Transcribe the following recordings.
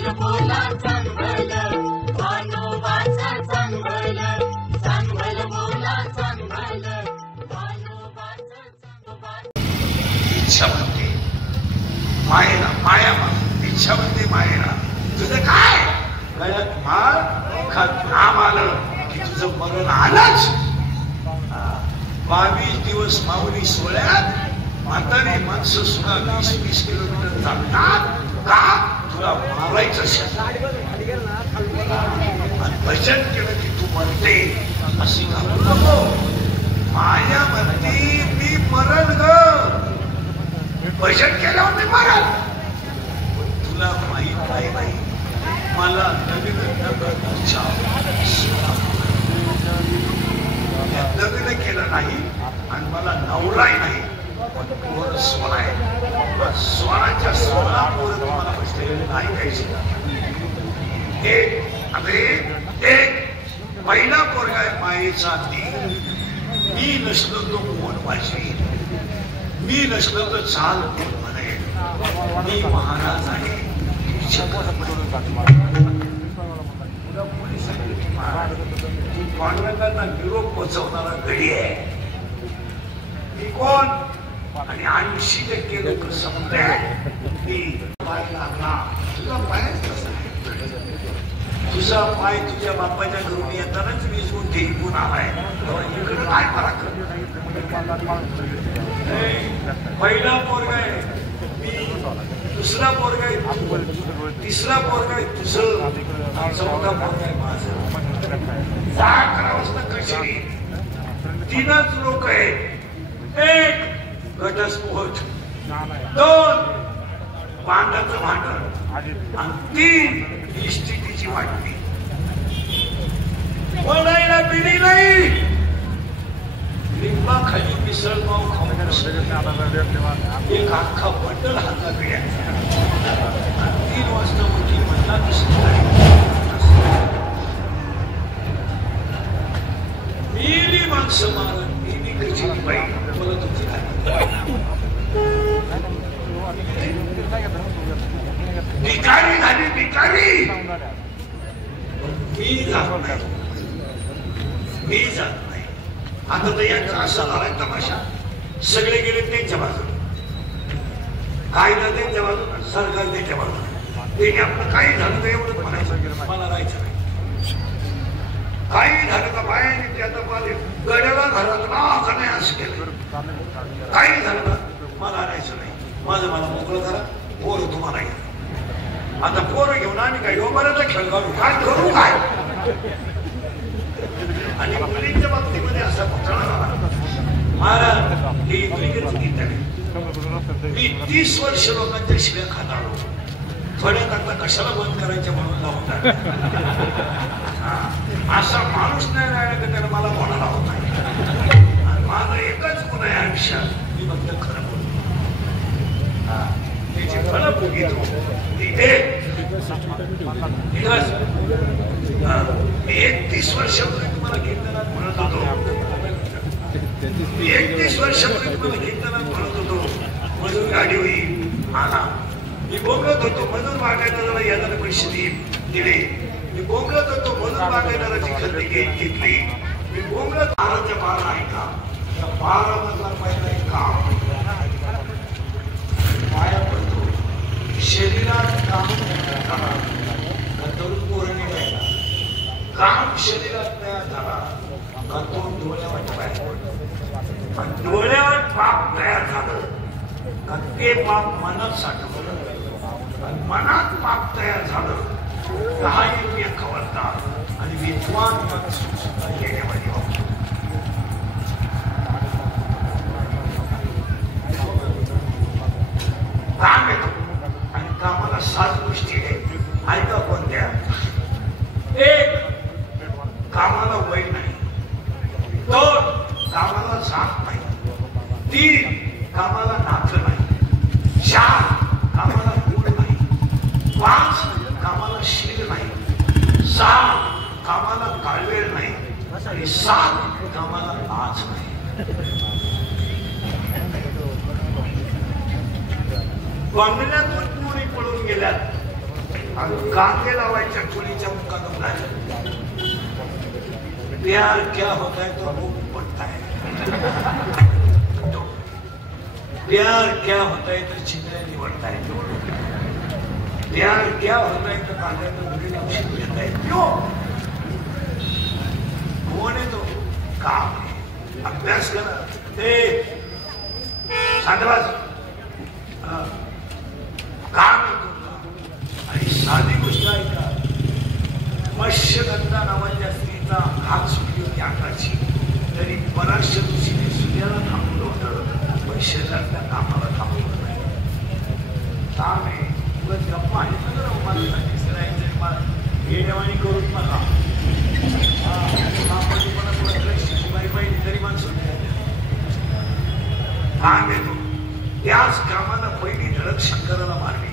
इच्छा म्हणते मायेला, माया इच्छा म्हणते मायेला. तुझं काय गळ्यात माळ नाम आलं की तुझं मरण आलंच. 22 दिवस माऊली सोहळ्यात म्हातारी माणसं सुद्धा 20-20 किलोमीटर चालतात. का? तुला मारायचं असेल. भजन केलं की तू म्हणते अशी घालू नको. माया म्हणते मी मरण ग, भजन केल्यावर मी मरण. तुला माहित नाही मला नवीन लग्न केलं नाही आणि मला नवराही नाही, पण पोर सोळा आहे. सोळाच्या 16 पोरं तुम्हाला बसलेले नाही घ्यायचे. एक पहिला पोरगा आहे मायेचा ती. मी नसलो तो कोण वाजवी, मी नसलो तर चाल कोण म्हणे. मी महाराज आहे. पांडुरंगांना निरोप पोचवणारा गडी आहे. मी कोण? आणि 80% लोक समजले की पाय लागला. तुझा पाय कसा आहे? तुझा पाय तुझ्या बापाच्या घरून येतानाच 20 गुंठे इकून आलाय. इकडे काय फरक? पहिला पोरगा आहे मी, दुसरा पोरगा आहे तू, तिसरा पोरगा आहे तुझं, चौथा पोरगा आहे माझं. 11 वाजता कशी 3च लोक आहेत. 1 घटस्फोट, 2 पांडाचं भांडण आणि 3 स्थितीची वाटणी. बोलायला पिढी नाही. लिंबा खाली मिसळ पाव खाऊन एक अख्खा बंडल हातात घ्यायचा. 3 वाजता मोठी म्हणला मिली माणसं मारत मिली कशी बाई बोलत होती. भिकारी झाली भिकारी. मी जात नाही. आता तर यांचा असा झालाय तमाशा. सगळे गेले त्यांच्या बाजूने, कायदा त्यांच्या बाजूने, सरकार त्यांच्या बाजूने. ते आपलं काही झालं तर एवढंच म्हणायचं मला राहायचं नाही. काही झालं का बायाने त्याचा पाले गड्याला घरात का नाही असं केलं. काही झालं का मला राहायचं नाही. मला मोकळं करा. पोरं तुम्हाला घ्या. आता पोरं घेऊन आम्ही काय डोंबराचा खेळ घालू काय करू काय? आणि मुलींच्या बाबतीमध्ये असा घोटाळा झाला. महाराज हे मी 30 वर्ष लोकांच्या शिव्या खात आलो. थोड्यात आता कशाला बंद करायच्या म्हणून लावून असा माणूस नाही राहिला की त्याला मला बोलायला होत नाही. माझा एकच गुण आहे आयुष्यात, मी फक्त खरं बोलतो. त्याची फळं भोगीतो. मी 31 वर्षापूर्वी तुम्हाला कीर्तनात म्हणत होतो. मी 31 वर्षापूर्वी तुम्हाला कीर्तनात म्हणत होतो मजूर गाडी होईल आला. मी बोंबलत होतो मजूर मागायला याला पैसे दिले. मी बोंबलत होतो मजूर मागायची खरेदी घेतली. मी बोंबलत 12च्या 12 आहे का 12 मधला पहिला एक काम पाया पडतो. शरीरात काम झाला तरुण पोरणी राहिला. काम शरीरात तयार झाला का तो डोळ्यावर पाय पडतो. डोळ्यावर पाप तयार झालं का ते पाप मनात साठवलं. मनात पाप तयार झालं 10 युगे खवरतात आणि विद्वान सुद्धा येण्यामध्ये काम येतो. आणि कामाला 7 गोष्टी आहेत. ऐका कोणत्या? 1 कामाला वय नाही. 2 कामाला जात नाही. 3 कामाला नातं नाही. 4 कामाला गुण नाही. 5 कामाला शील नाही. 6 कामाला काळवेळ नाही. आणि 7 कामाला लाज नाही. बंगल्यातून पुरी पळून गेल्यात आणि कांदे लावायच्या चुलीच्या मुखातून झालं. प्यार क्या होता है तो मुख पड़ता है. प्यार क्या होता है तो चिंता निवडता है. प्यार क्या होता है तो कांद्याचं मुली औषध घेत आहे. क्यों? कोण आहे तो? काम आहे. अभ्यास करा. ते साधवाच काम आणि साधी गोष्ट आहे का? मत्स्यगंधा नावाच्या स्त्रीचा हात सुटली होती अंगाची, तरी पराक्ष ऋषीने सूर्याला थांबवलं होतं, पण शेजारच्या कामाला थांबवलं नाही. काम आहे. गप्पा आहे ना माणसाची सरायचं येण्यावाणी करून नका. शिवाय पाहिजे तरी माणसं काम येतो. त्याच कामाला पहिली धडक शंकराला मारली,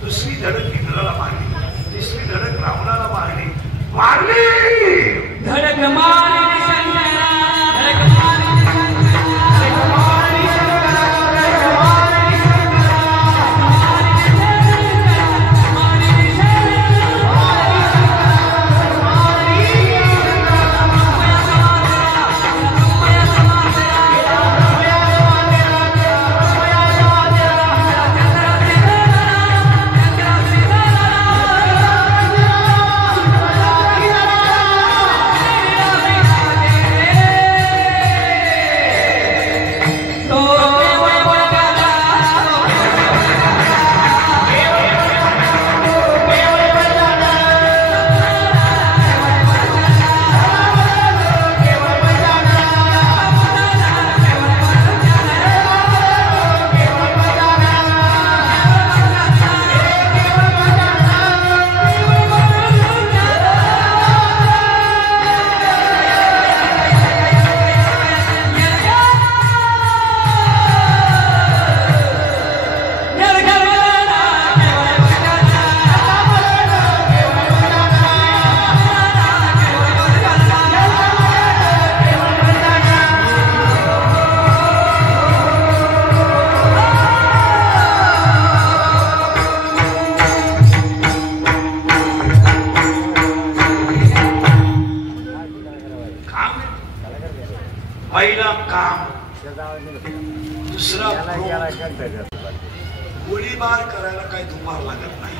दुसरी धडक इंद्राला मारली, तिसरी धडक रावणाला मारली. धडक मारली शंकरा, धडक पहिला काम, दुसरा गोळीबार करायला काही दुमार लागत नाही,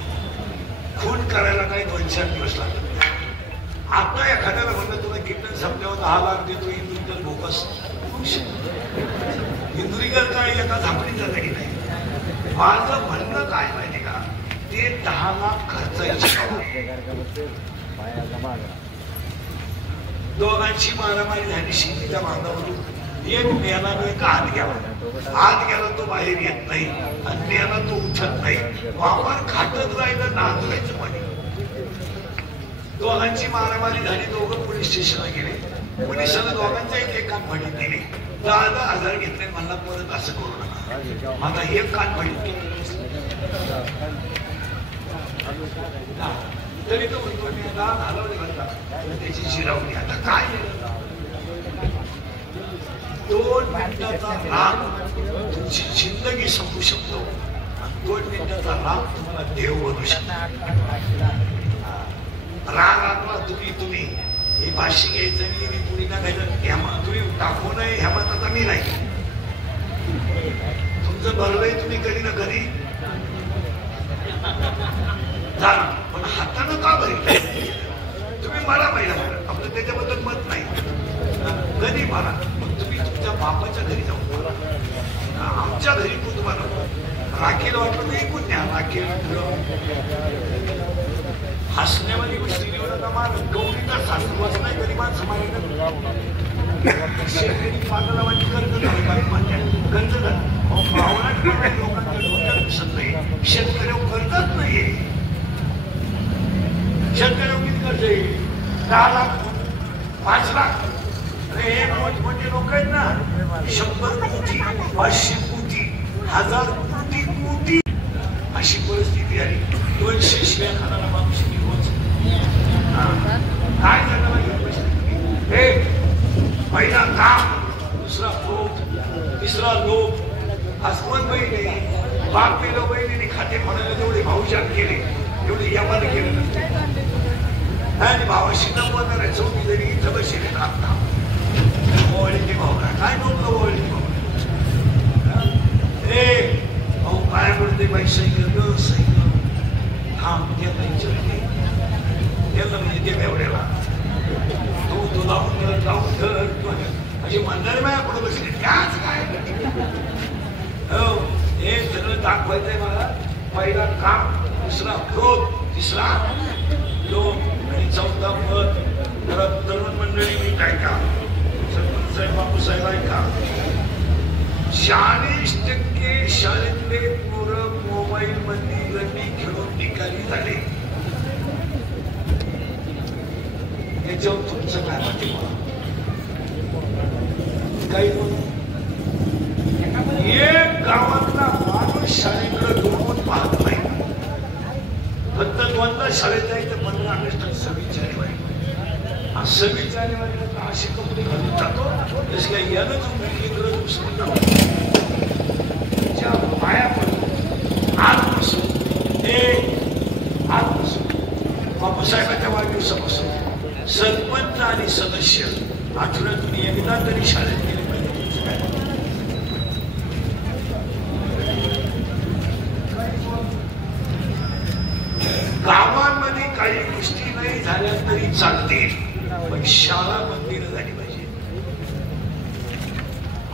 खून करायला काही 2-4 दिवस लागत नाही. आता एखाद्याला म्हणलं तुला किटन संपल्यावर 10 लाख देतो, इंदुरीकर बोकस इंदुरीकर काय एका झापडीत जातं की नाही. माझं म्हणणं काय माहिती का, ते 10 लाख खर्चायचे. दोघांची मारामारी झाली शेतीच्या बांधावरून. एक मेला एक आत गेला तो बाहेर येत नाही, आणि मेला तो उठत नाही. वावर खातच राहिलं, नांदवायचं पाणी. दोघांची मारामारी झाली. दोघं पोलीस स्टेशनला गेले. पोलिसांना दोघांचा एक कान फडीत दिले. 10,000 घेतले. मला परत असं करू नका. माझा एक कान फडीत केले तरी तो म्हणतो मी हलवले घालता त्याची शिरावली. आता काय 2 मिनिटाचा राग तुमची जिंदगी संपू शकतो, 2 मिनिटाचा राग तुम्हाला देव बनवू शकतो. राग आणला तुम्ही ही भाषी घ्यायचं आणि पुढे टाकायचं. हेमा तुम्ही टाकू नये, हेमाचा मी नाही. तुमचं भरलंय तुम्ही कधी ना कधी झालं, पण हातानं का भरी तुम्ही मला महिला म्हणा. आपलं त्याच्याबद्दल मत नाही. कधी मला मग तुम्ही तुमच्या बापाच्या घरी जाऊन आमच्या घरी तुम्हाला राखीला वाटलं तर ऐकून द्या. राखी हसण्यावाली गोष्टी निवडत मार गौरीचा सासूवाच नाही तरी माणसं शेतकरी पागाला वाटी कर्ज झालं काय मान्य कर्ज झालं. लोकांच्या डोक्यात दिसत नाही. शेतकऱ्यावर कर्जच नाहीये. शेतकऱ्यावर किती कर्ज आहे? 10 लाख 5 लाख. अरे हे मोठे लोक आहेत ना, 100 कोटी 500 कोटी 1000 कोटी कोटी अशी परिस्थिती आली. 200 शिव्या खाणारा माणूस काय झालं हे पहिला काम, दुसरा पोट, तिसरा लोभ. हसवत बहिणी बाप मेलो बहिणीने खाते म्हणायला जेवढे भाऊजात केले तेवढे यमाला भावाशी नव्वद चौकी जरी इथं बसेल आता ओळखी भावना काय नव्हतं ओळखी भावना हे अहो काय म्हणते बाई सैन्य सैन्य थांब त्याला विचारते त्याला म्हणजे ते बेवड्याला तू तुला जाऊन धर अशी म्हणणारे माझ्या पुढे बसले त्याच काय हो हे सगळं दाखवायचंय मला पहिला काम दुसरा क्रोध तिसरा लोक आणि चौथा पद तरुण मंडळी मी काय का सरपंच साहेब बापूसाहेब ऐका 40% शाळेतले पोरं मोबाईल मध्ये रमी खेळून निकाली झाले याच्यावर तुमचं काय माहिती काही म्हणून एक गावातला माणूस शाळेकडे डोळून पाहत नाही फक्त दोनदा शाळेत जायचं 15 ऑगस्ट 26 जानेवारी 26 जानेवारीला असे कपडे घालून जातो तसल्या यानं केंद्र दुसरं पाया पडून आजपासून बापूसाहेबांच्या वाढदिवसापासून सरपंच आणि सदस्य आठवड्यातून एकदा तरी शाळेत गेले पाहिजे गावांमध्ये काही गोष्टी नाही झाल्या तरी चालतील पण शाळा मंदिर झाली पाहिजे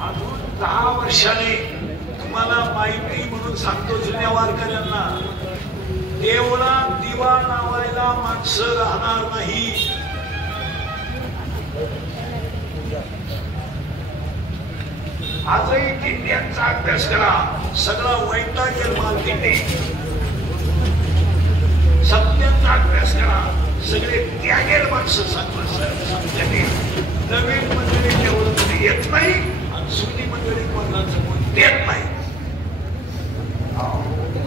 अजून 10 वर्षाने तुम्हाला माहिती म्हणून सांगतो जुन्या वारकऱ्यांना देवळात दिवा लावायला माणसं राहणार नाही आजही दिंड्यांचा अभ्यास करा सगळा वैताग माल दिंडे सत्यांचा अभ्यास करा सगळे त्यागेल माणसं सांगते नवीन मंडळी तेवढं येत नाही आणि जुनी मंडळी कोणाचं कोण देत नाही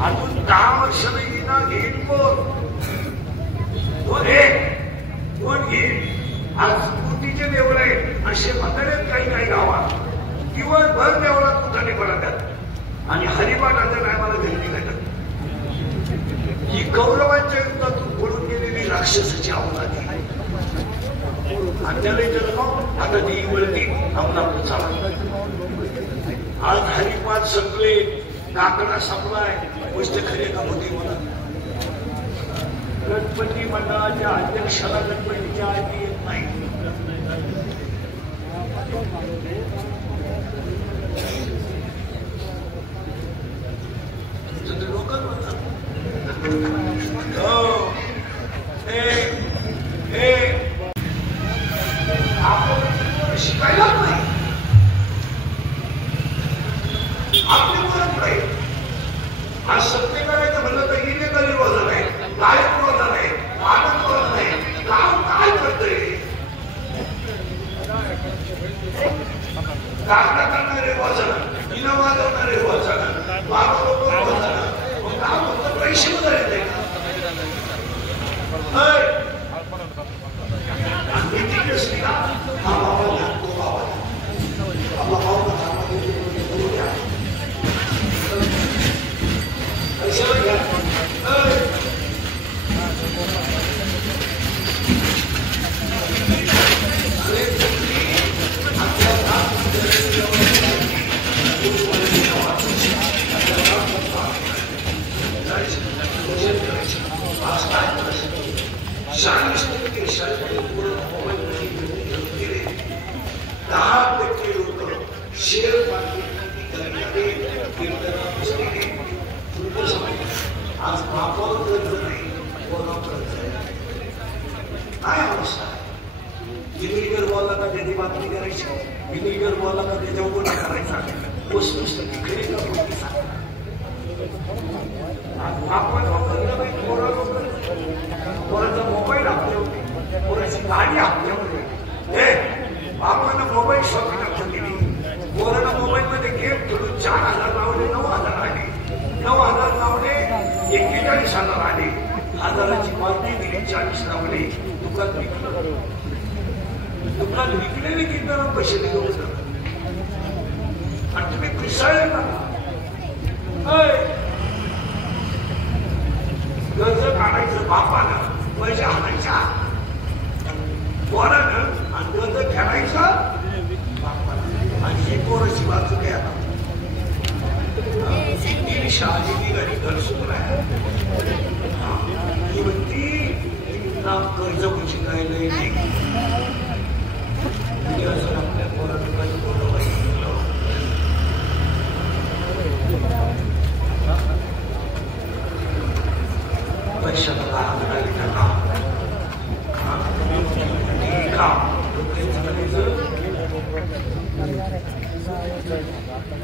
अजून 10 वर्ष नाही ना घेईन कोण घेईन आज कुटीचे देवळ आहे असे मंडळीत काही गावात दिवसभर देवळात कुठाने पडतात आणि हरिपाठाच्या टायमाला घरी निघायला ही कौरवांच्या युद्धातून पडून गेलेली राक्षसाची अवलादी आणि त्याला इथं आता ती वळती आपला चाला आज हरिपाठ संपले काकडा संपलाय गोष्ट खरी का होती मला गणपती मंडळाच्या अध्यक्षाला गणपतीच्या आरती येत नाही शिकायला नाही आपली मुलं पुढे आज सत्य करायचं म्हणलं तर इलेगल विरोध नाही काय विरोध नाही आनंद विरोध नाही काम काय करतंय कागदा करणारे वचन इना वाजवणारे वचन वागवणारे वचन काम फक्त पैसे मध्ये येते बातमी करायची विनिगर बोलला का त्याच्यावर गुन्हा करायचा वस्तुस्थिती खरी का खोटी आपण पोराचा मोबाईल आपल्या पोराची गाडी आपल्यामध्ये आपण मोबाईल शॉपिंग आपण केली पोराला मोबाईल मध्ये गेम खेळून 4,000 लावले 9,000 आले 9,000 लावले 41,000 आले 1,000ची पार्टी दिली 40 लावले दुकान विकलं दुकान विकलेले किती पैसे दिले आणि तुम्ही पिसाळले ना कर्ज काढायचं बापाला पैसे आणायच्या पोरानं अंगद खेळायचा आणि ही पोराची वाचू काय आता शाळेची निघाली घर सुरू आहे ही म्हणती नाम कर्ज कुठे काय नाही आपल्या पोरानं काही बोलवलं पैशाला लहान नाही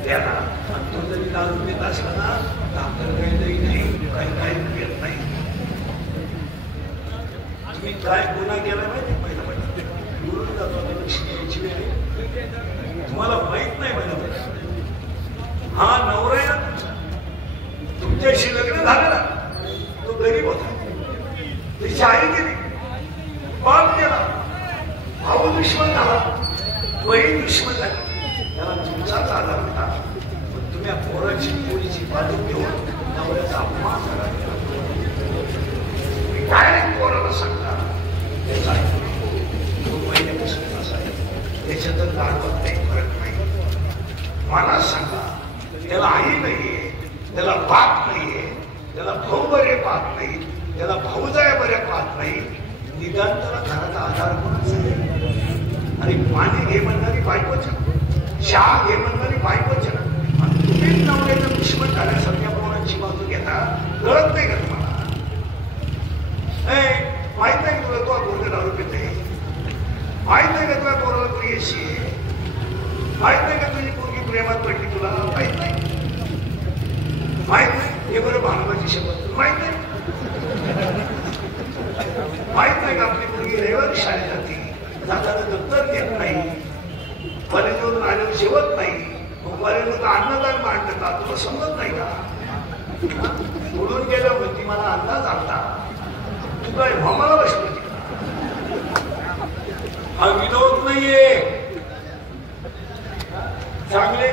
त्यांना जरी दारू देत असला ना तर आपल्याला काही नाही काही येत नाही तुम्ही काय गुन्हा केला माहिती पहिला बोलून जातो शिकायची वेळ तुम्हाला माहित नाही पहिला हा नवरा आहे ना तुमच्याशी लग्न झालं ना तो गरीब होता त्याची आई गेली बाप गेला भाऊ दुश्मन झाला बहीण दुश्मन झाली त्याला तुमचाच आधार होता पण तुम्ही पोराची पोरीची बाजू घेऊन नवऱ्याचा अपमान करा डायरेक्ट पोराला सांगता त्याचा तो महिन्यापासून असा आहे त्याच्यात लाडवत काही फरक नाही मला सांगा त्याला आई नाहीये त्याला बाप नाहीये त्याला भाऊ बरे पाहत नाही त्याला भाऊजाया बऱ्या पाहत नाही निदान त्याला घराचा आधार कोणाचा आहे आणि पाणी घे म्हणणारी बायकोच चहा घे म्हणणारी बायकोच आणि तुम्ही नवऱ्याचं दुश्मन झाल्यासारख्या पोरांची बाजू घेता कळत नाही का तुम्हाला माहित नाही तुला तो पोरगे दारू पिते माहित नाही का तुला पोराला प्रियशी आहे माहित नाही का तुझी पोरगी प्रेमात पडली तुला माहित नाही माहित नाही हे बरं भानवाची शपथ माहित नाही माहित नाही का आपली मुलगी रविवारी शाळेत जाते जाताना दप्तर घेत नाही कॉलेजवरून आल्यावर जेवत नाही कॉलेजवर अन्नदान मांडलं का तुला समजत नाही का उडून गेलं होती मला अंदाज आलता तू काय भामाला बसली हा विनोद नाहीये चांगले